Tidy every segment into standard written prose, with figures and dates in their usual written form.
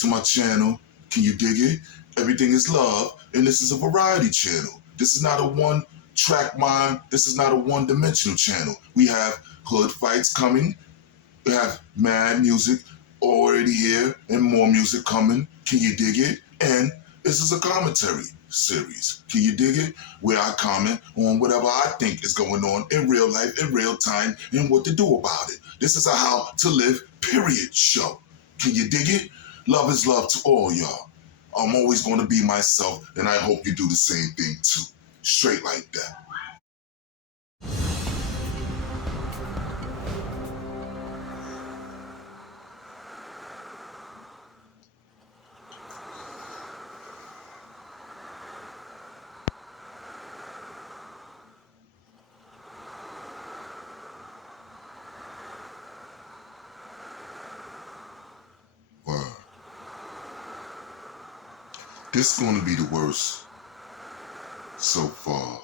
to my channel. Can you dig it? Everything is love, and this is a variety channel. This is not a one-track mind. This is not a one-dimensional channel. We have hood fights coming. We have mad music already here and more music coming. Can you dig it? And this is a commentary series. Can you dig it? Where I comment on whatever I think is going on in real life, in real time, and what to do about it. This is a how to live, period show. Can you dig it? Love is love to all y'all. I'm always going to be myself, and I hope you do the same thing too. Straight like that. Word. This is going to be the worst so far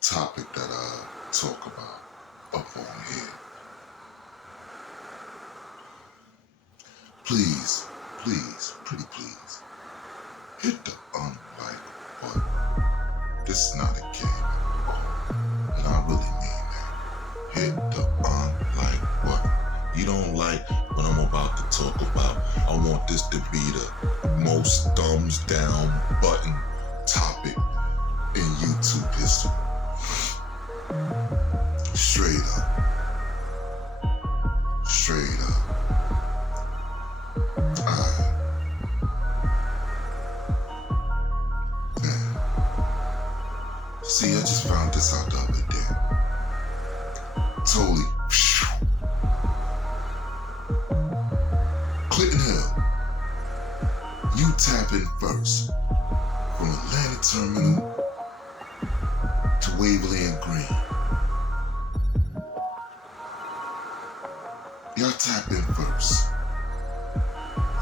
topic that I talk about up on here. Please, please, pretty please, hit the unlike button. This is not a game at all, and I really mean that. Hit the unlike button. You don't like what I'm about to talk about. I want this to be the most thumbs down button topic in YouTube history. Straight up. Straight up. Alright. Damn. See, I just found this out the other day. Totally. Clinton Hill. You tap in first from Atlanta Terminal to Waverly and Green. Y'all tap in first.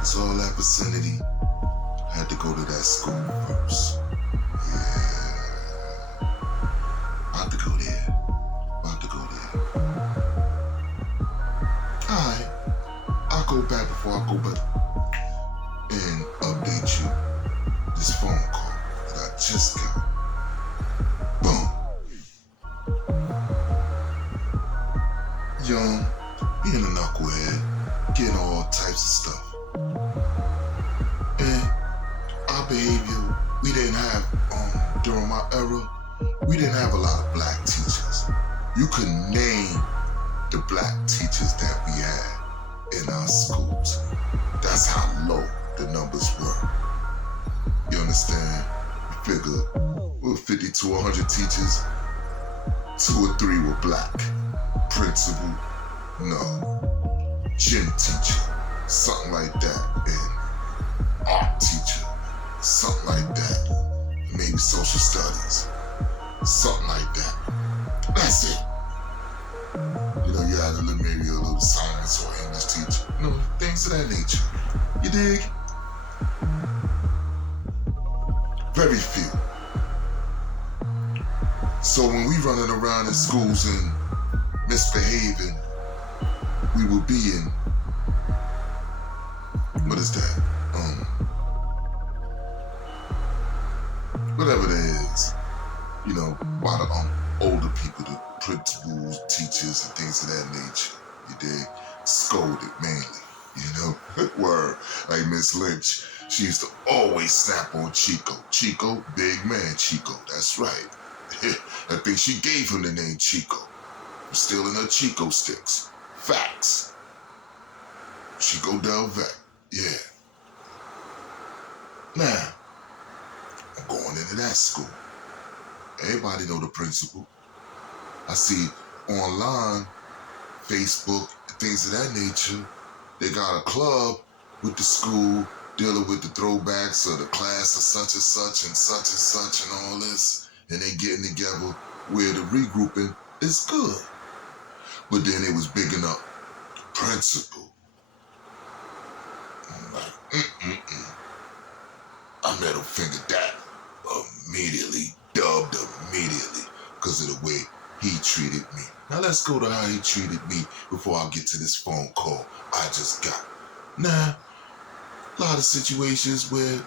It's all that vicinity. Had to go to that school first. Yeah. About to go there. About to go there. Alright. I'll go back before I go back and update you. This phone call that I just got. Boom. Young, being a knucklehead, getting all types of stuff. And our behavior, we didn't have, during my era, we didn't have a lot of black teachers. You couldn't name the black teachers that we had in our schools. That's how low the numbers were. You understand? You figure, we were 50 to 100 teachers, 2 or 3 were black. Principal, no. Gym teacher, something like that. And art teacher, something like that. Maybe social studies, something like that. That's it. You know, you had maybe a little science or English teacher. You know, things of that nature. You dig? Very few. So when we running around in schools and misbehaving, we will be in, what is that? Whatever that is. You know, by the older people, the principals, teachers, and things of that nature. You dig? Scolded mainly. You know, word. Like Miss Lynch, she used to always snap on Chico. Chico, big man Chico. That's right. I think she gave him the name Chico. I'm still in her Chico sticks. Facts. Chico Del Vec. Yeah. Now, I'm going into that school. Everybody know the principal. I see online, Facebook, things of that nature. They got a club with the school dealing with the throwbacks of the class of such and such and all this. And they getting together where the regrouping is good. But then it was bigging up the principal. I'm like, I middle fingered that immediately, dubbed immediately, because of the way he treated me. Now let's go to how he treated me before I get to this phone call I just got. Nah, A lot of situations where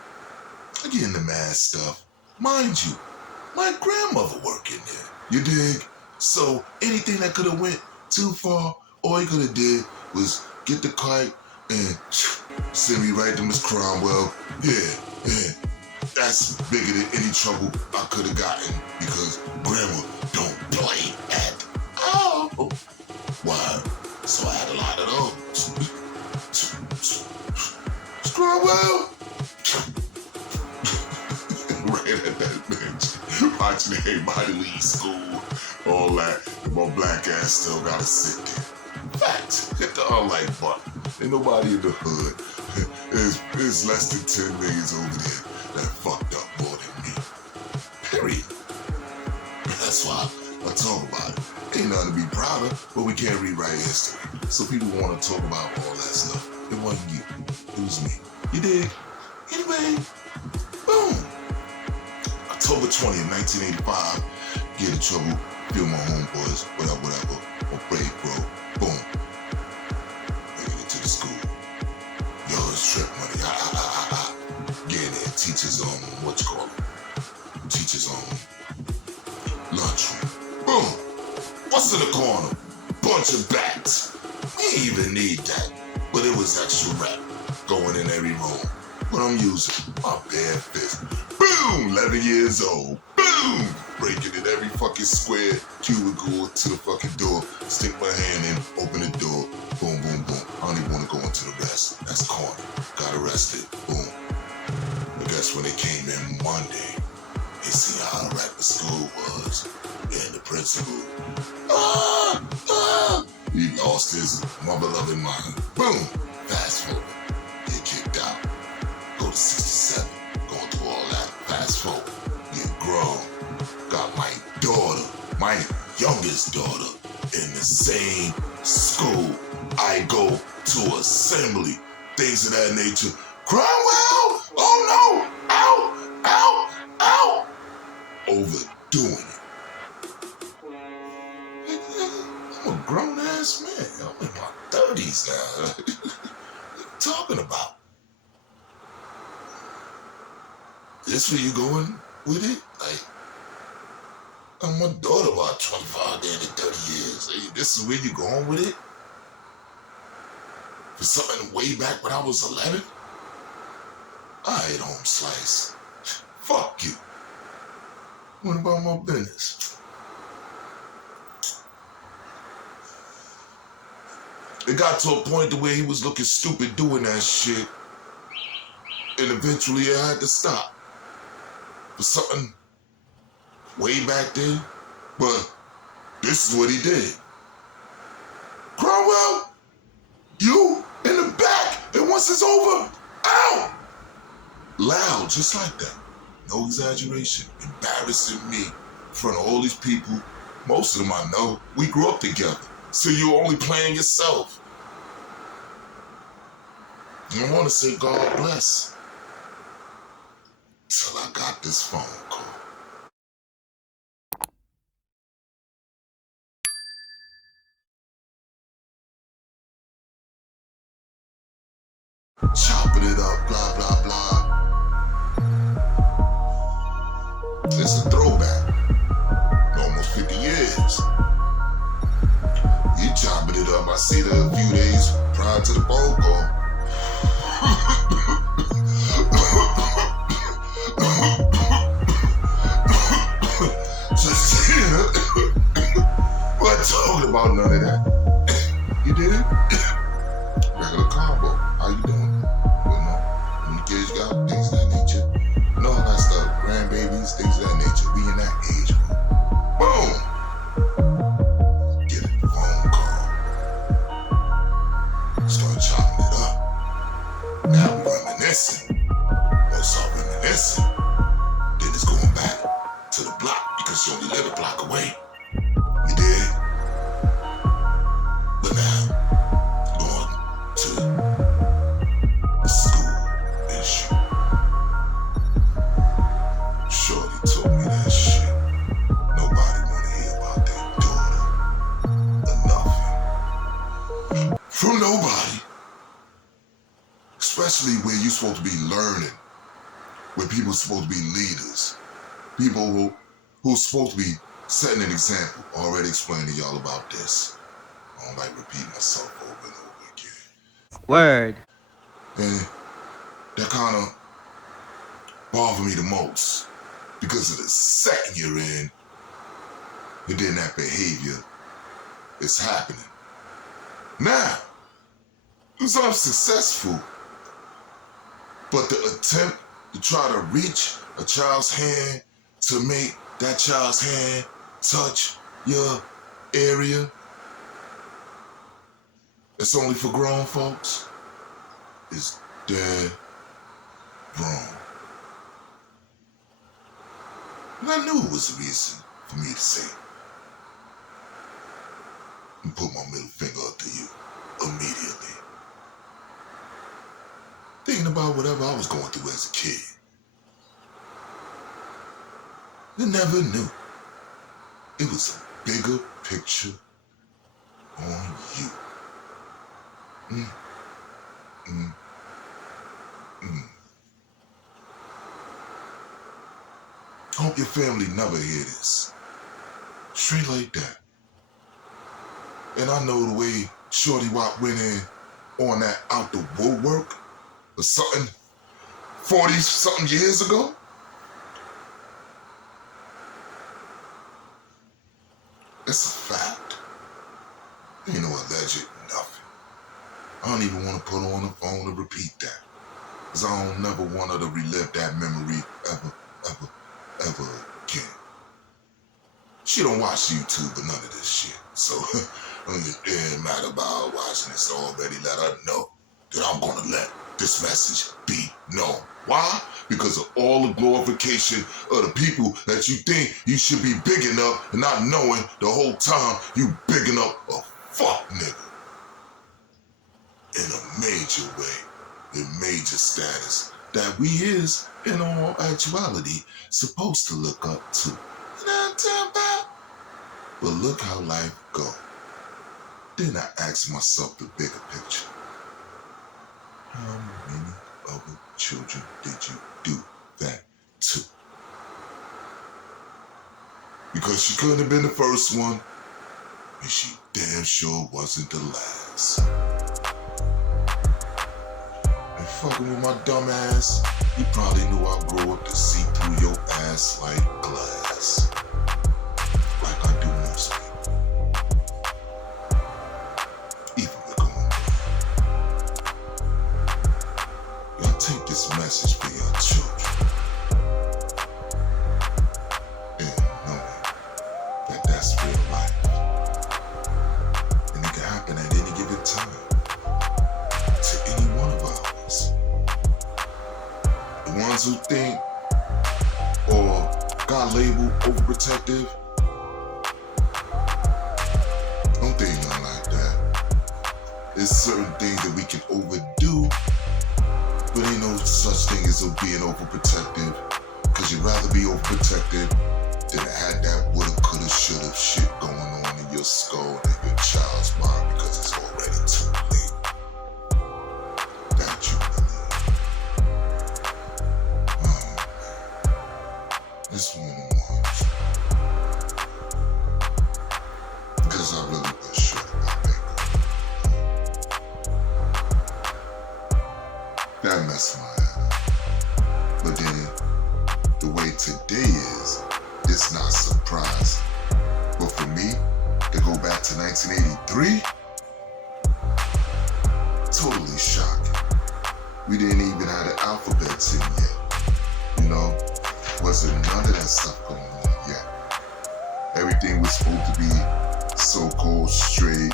I get into mad stuff. Mind you, my grandmother worked in there. You dig? So anything that could have went too far, all he could have did was get the kite and send me right to Miss Cromwell. Yeah. That's bigger than any trouble I could have gotten because grandma don't play at all. Why? So I had a lot of those. Cromwell! Right at that bench, watching everybody leave school, all that, and my black ass still gotta sit there. Fact, hit the unlike button. Ain't nobody in the hood. There's less than 10 niggas over there that fucked up more than me. Period. That's why I talk about it. Ain't nothing to be proud of, but we can't rewrite history. So people want to talk about all that stuff. It wasn't you. It was me. You dig? Anyway, boom. October 20th, 1985. Get in trouble. Feel my homeboys. Whatever. Or break, bro. Boom. Bringing it to the school. Yo, it's trip money. Getting there. Teachers on what you call them. Teachers on lunchroom. Boom. What's in the corner? Bunch of bats. We ain't even need that. But it was extra rap. Going in every room. What I'm using? My bare fist. Boom! 11 years old. Boom! Breaking in every fucking square cubicle to the fucking door. Stick my hand in, open the door. Boom, boom, boom. I don't even want to go into the rest. That's corner. Got arrested. Boom. But guess when they came in Monday, they see how wreck the school was. And the principal. He lost his mother-loving mind. Boom! Fast forward. Get kicked out. Go to 67. Going through all that. Fast forward. Get grown. Got my daughter, my youngest daughter, in the same school. I go to assembly. Things of that nature. Cromwell! Oh no! Ow! Overdoing it. I'm a grown ass man. I'm in my 30s now. What are you talking about? This where you going with it? Like, I'm my daughter about 25 to 30 years. Hey, this is where you going with it? For something way back when I was 11? I ate home slice. Fuck you. What about my business? It got to a point to where he was looking stupid doing that shit. And eventually I had to stop. For something way back then. But this is what he did. Cromwell, you in the back. And once it's over, out. Loud, just like that. No exaggeration. Embarrassing me in front of all these people. Most of them I know. We grew up together. So you're only playing yourself. I want to say God bless. Till I got this phone call. Chopping it up, blah, blah, blah. It's a throwback. Almost 50 years. You chopping it up. I see it a few days prior to the phone call. Just, we're talking about none of that. You did it? Regular combo. How you doing? You know, when the kids got things of that nature. You know, all that stuff. Grandbabies, things of that nature. We in that age group. Boom! Get a phone call. Start chopping it up. Now we're reminiscing. We'll start reminiscing. Then it's going back to the block because you only live a block away. You did? But now, going to the school issue. Shorty told me that shit. Nobody wanna hear about their daughter. Or nothing. From nobody. Especially where you supposed supposed to be learning, where people are supposed to be leaders, people who's supposed to be setting an example. I already explained to y'all about this. I don't like repeating myself over and over again. Word. And that kind of bothered me the most, because of the second you're in, and then that behavior is happening. Now, because I'm successful, but the attempt to try to reach a child's hand, to make that child's hand touch your area, it's only for grown folks, is dead wrong. And I knew it was a reason for me to say it. And put my middle finger up to you immediately. Thinking about whatever I was going through as a kid. I never knew it was a bigger picture on you. Hope your family never hear this. Straight like that. And I know the way Shorty Wop went in on that out the woodwork or something 40-something years ago. It's a fact. Ain't no alleged nothing. I don't even want to put on the phone to repeat that, because I don't never want her to relive that memory ever again. She don't watch YouTube or none of this shit, so it didn't matter about watching this. Already let her know that I'm gonna let this message be known. Why? Because of all the glorification of the people that you think you should be big enough, and not knowing the whole time you bigging up a fuck nigga. In a major way, in major status, that we is, in all actuality, supposed to look up to. You know what I'm talking about? But look how life go. Then I ask myself the bigger picture. How many other children did you do that to? Because she couldn't have been the first one, and she damn sure wasn't the last. And fucking with my dumb ass, you probably knew I grew up to see through your ass like glass. Like I do most people. Even with going down. Y'all take this message for your children. And knowing that that's real life. And it can happen at any given time. To any one of ours. The ones who think or got labeled overprotective, don't think nothing like that. There's certain things that we can overdo, but ain't no such thing as being overprotective, because you'd rather be overprotective than had that woulda, coulda, shoulda shit going on in your skull and your child's mind, because it's already too late. That you believe. This one of the ones. Because I really was sure about that. That messed my head up. But then, the way today is, it's not surprising. But for me, to go back to 1983, totally shocking. We didn't even have the alphabets in yet. You know, wasn't none of that stuff going on yet. Everything was supposed to be so-called straight,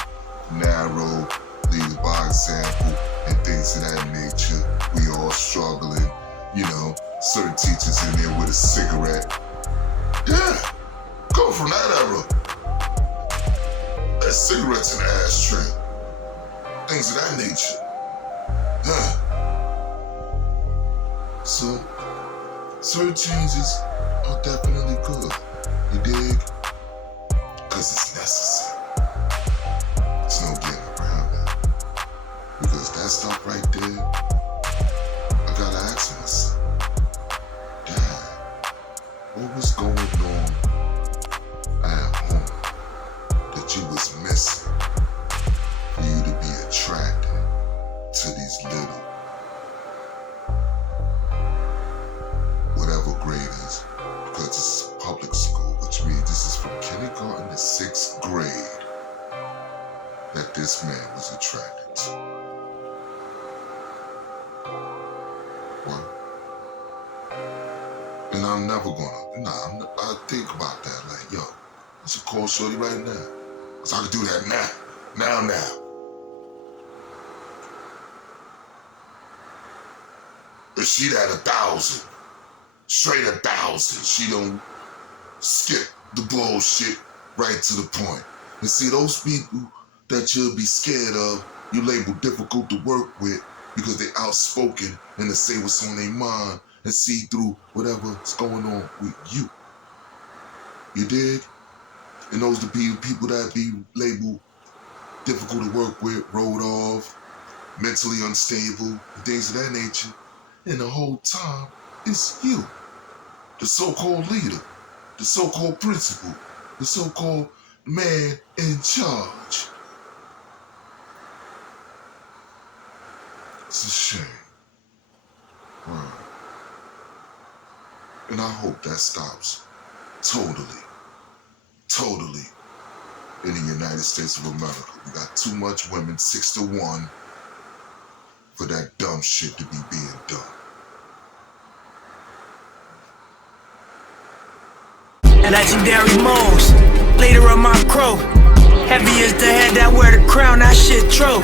narrow, lead by example, and things of that nature. We all struggling, you know, certain teachers in there with a cigarette. Yeah, come from that era. There's cigarettes in the ashtray. Things of that nature. Yeah. So, certain changes are definitely good. You dig? Because it's necessary. There's no getting around that. Because that stuff right there, I got this man was attracted to. What? And I'm never gonna, I think about that, like, yo, I should call shorty right now. Cause I could do that now. If she'd had 1,000, straight 1,000, she don't skip the bullshit right to the point. And see, those people that you'll be scared of, you label difficult to work with because they outspoken and they say what's on their mind and see through whatever's going on with you. You dig? And those the people that be labeled difficult to work with, rolled off, mentally unstable, things of that nature. And the whole time, it's you, the so-called leader, the so-called principal, the so-called man in charge. It's a shame. Right. And I hope that stops totally in the United States of America. We got too much women, 6-1, for that dumb shit to be being done. Legendary modes, leader of my crew. Heavy as the head that wear the crown, that shit true.